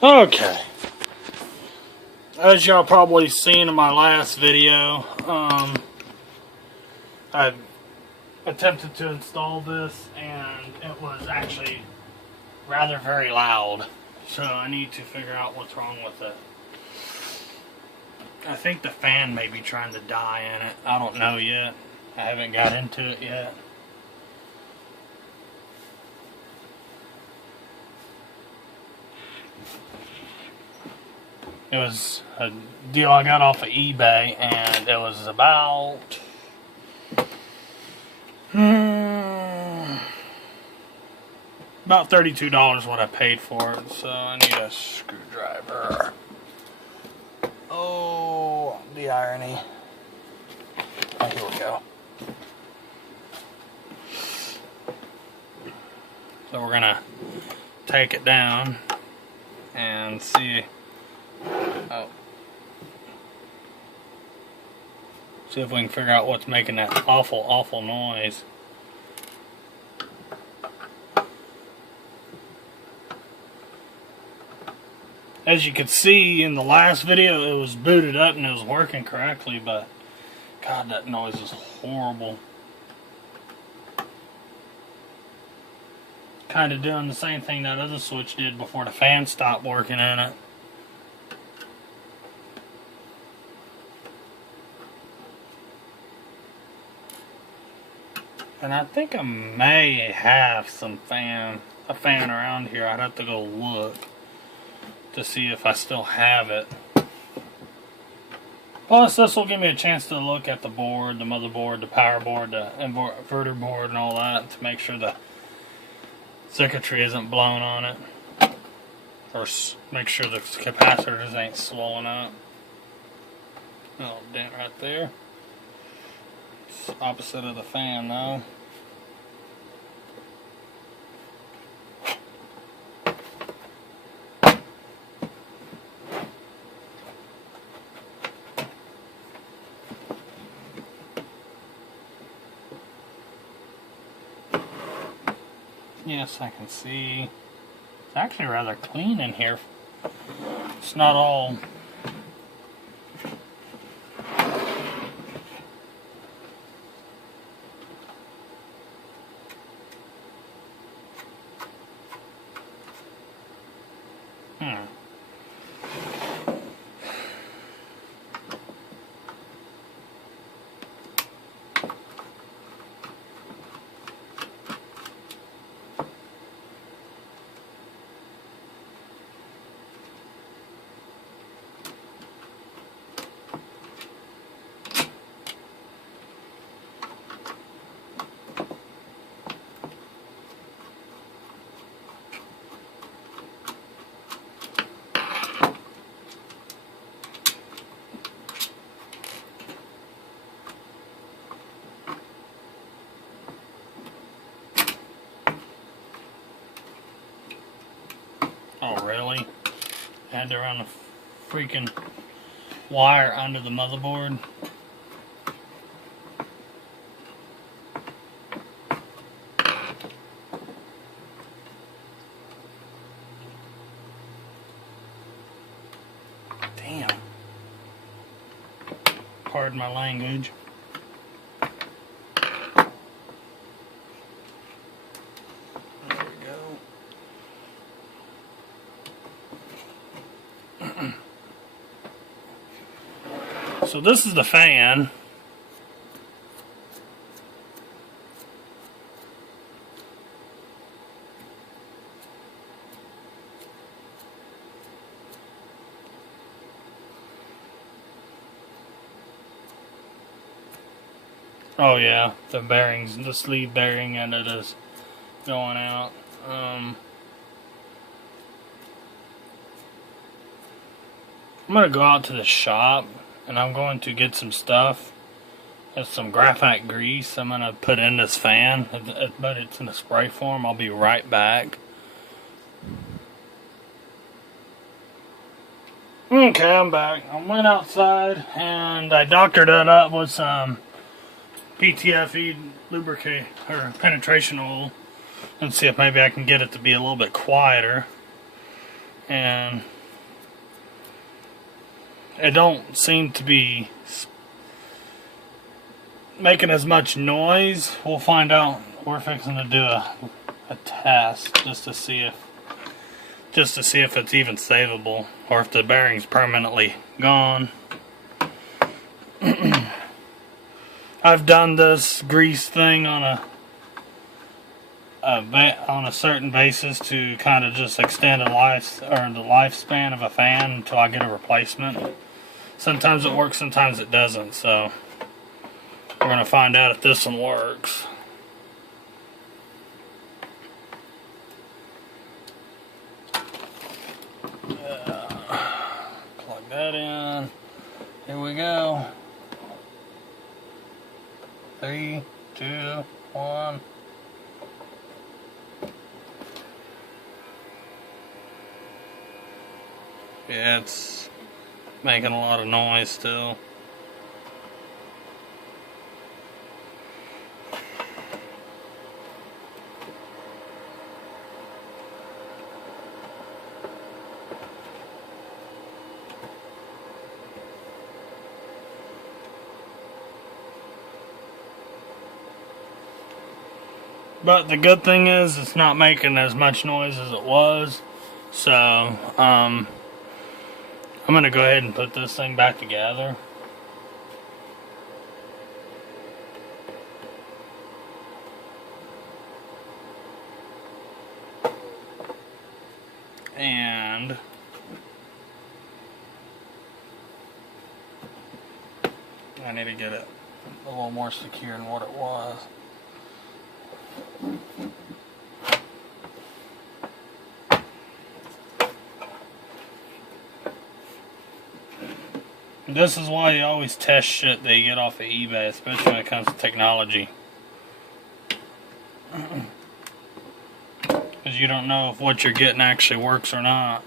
Okay. As y'all probably seen in my last video, I attempted to install this and it was actually rather very loud. So I need to figure out what's wrong with it. I think the fan may be trying to die in it. I don't know yet. I haven't got into it yet. It was a deal I got off of eBay, and it was about $32 what I paid for it. So I need a screwdriver. Oh, the irony. Oh, here we go. So we're gonna take it down and see. See if we can figure out what's making that awful, awful noise. As you could see in the last video, it was booted up and it was working correctly, but God, that noise is horrible. Kind of doing the same thing that other switch did before the fan stopped working in it. And I think I may have a fan around here. I'd have to go look to see if I still have it. Plus, this will give me a chance to look at the board, the motherboard, the power board, the inverter board, and all that to make sure the circuitry isn't blown on it. Or make sure the capacitors ain't swollen up. Oh, dent right there. It's opposite of the fan though. Yes, I can see. It's actually rather clean in here. It's not all Oh, really? I had to run a freaking wire under the motherboard. Damn. Pardon my language. So this is the fan. Oh yeah, the bearings, the sleeve bearing and it is going out. I'm going to go out to the shop and I'm going to get some stuff. There's some graphite grease I'm going to put in this fan, but it's in a spray form. I'll be right back. Okay, I'm back. I went outside and I doctored it up with some PTFE lubricant or penetration oil and see if maybe I can get it to be a little bit quieter. and it don't seem to be making as much noise. We'll find out. We're fixing to do a test just to see if it's even savable, or if the bearing's permanently gone. I've done this grease thing on a certain basis to kind of just extend the lifespan of a fan until I get a replacement. Sometimes it works, sometimes it doesn't. So we're gonna find out if this one works. Plug that in. Here we go. 3, 2, 1. Yeah, it's making a lot of noise still. But the good thing is it's not making as much noise as it was. So, I'm going to go ahead and put this thing back together. And I need to get it a little more secure than what it was. This is why you always test shit that you get off of eBay, especially when it comes to technology. Because you don't know if what you're getting actually works or not.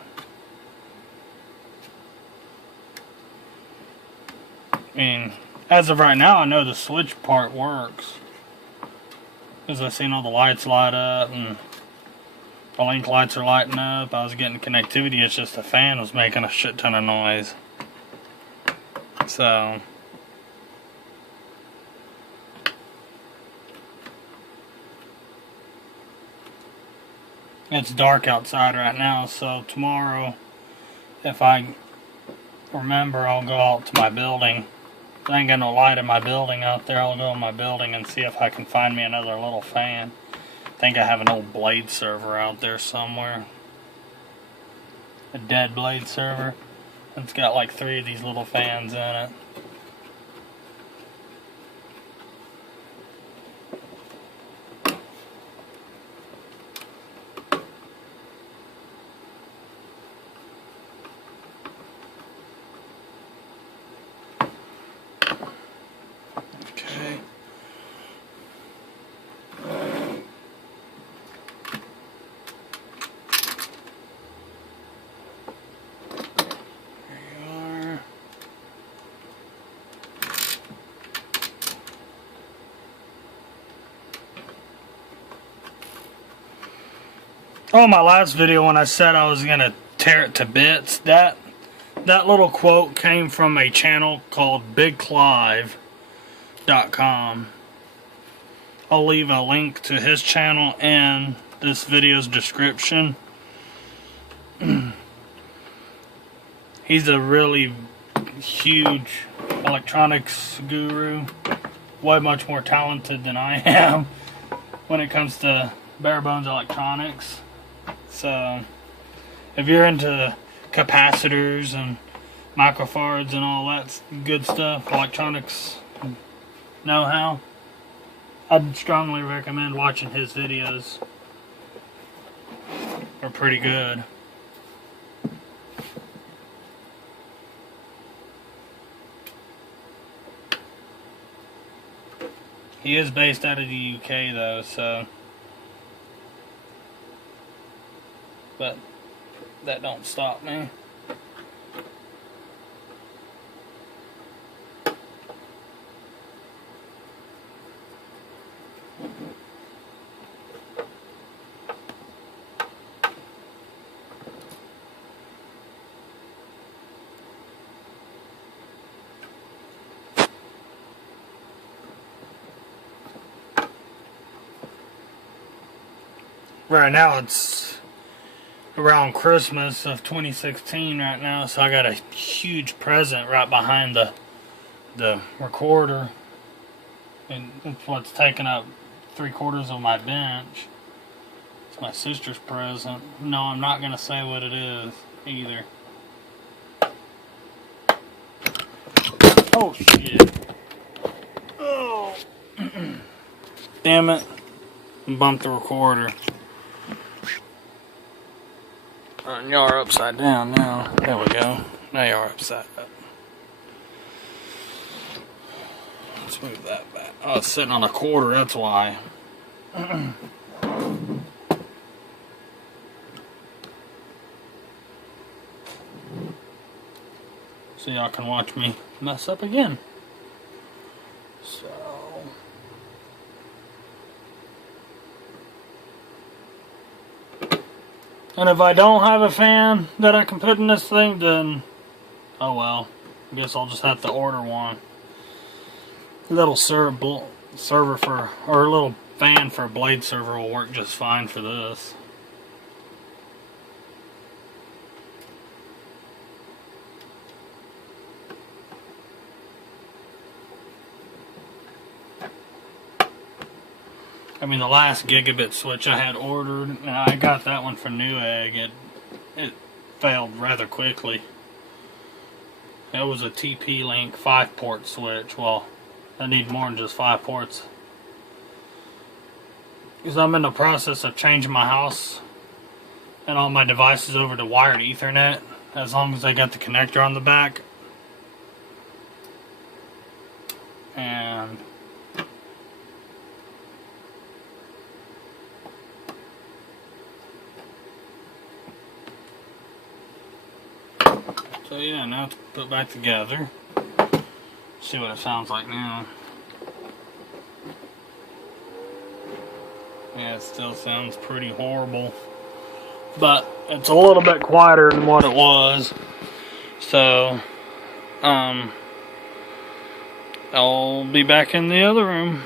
I mean, as of right now, I know the switch part works. Because I've seen all the lights light up and the link lights are lighting up. I was getting connectivity, it's just the fan was making a shit ton of noise. So it's dark outside right now, so tomorrow, if I remember, I'll go out to my building. If I ain't got no light in my building out there, I'll go in my building and see if I can find me another little fan. I think I have an old blade server out there somewhere. A dead blade server. It's got like 3 of these little fans in it. Okay. Oh, my last video when I said I was gonna tear it to bits, that little quote came from a channel called bigclivedotcom. I'll leave a link to his channel in this video's description. He's a really huge electronics guru, way much more talented than I am when it comes to bare bones electronics. So if you're into capacitors and microfarads and all that good stuff, electronics know-how, I'd strongly recommend watching his videos. They're pretty good. He is based out of the UK though, so, but that don't stop me. right now it's around Christmas of 2016 right now, so I got a huge present right behind the recorder, and it's what's taking up 3/4 of my bench. It's my sister's present. No, I'm not gonna say what it is either. Oh shit. Oh. Damn it. Bumped the recorder. And y'all are upside down now. There we go. Now y'all are upside up. Let's move that back. Oh, it's sitting on a quarter, that's why. So y'all can watch me mess up again. So... and if I don't have a fan that I can put in this thing, then... oh well. I guess I'll just have to order one. A little server for... or a little fan for a blade server will work just fine for this. I mean, the last gigabit switch I had ordered, and I got that one from Newegg, it failed rather quickly. It was a TP-Link 5-port switch. Well, I need more than just 5 ports. Because I'm in the process of changing my house and all my devices over to wired Ethernet, as long as I got the connector on the back. And... so yeah, now it's put back together. See what it sounds like now. Yeah, it still sounds pretty horrible, but it's a little bit quieter than what it was. So, I'll be back in the other room.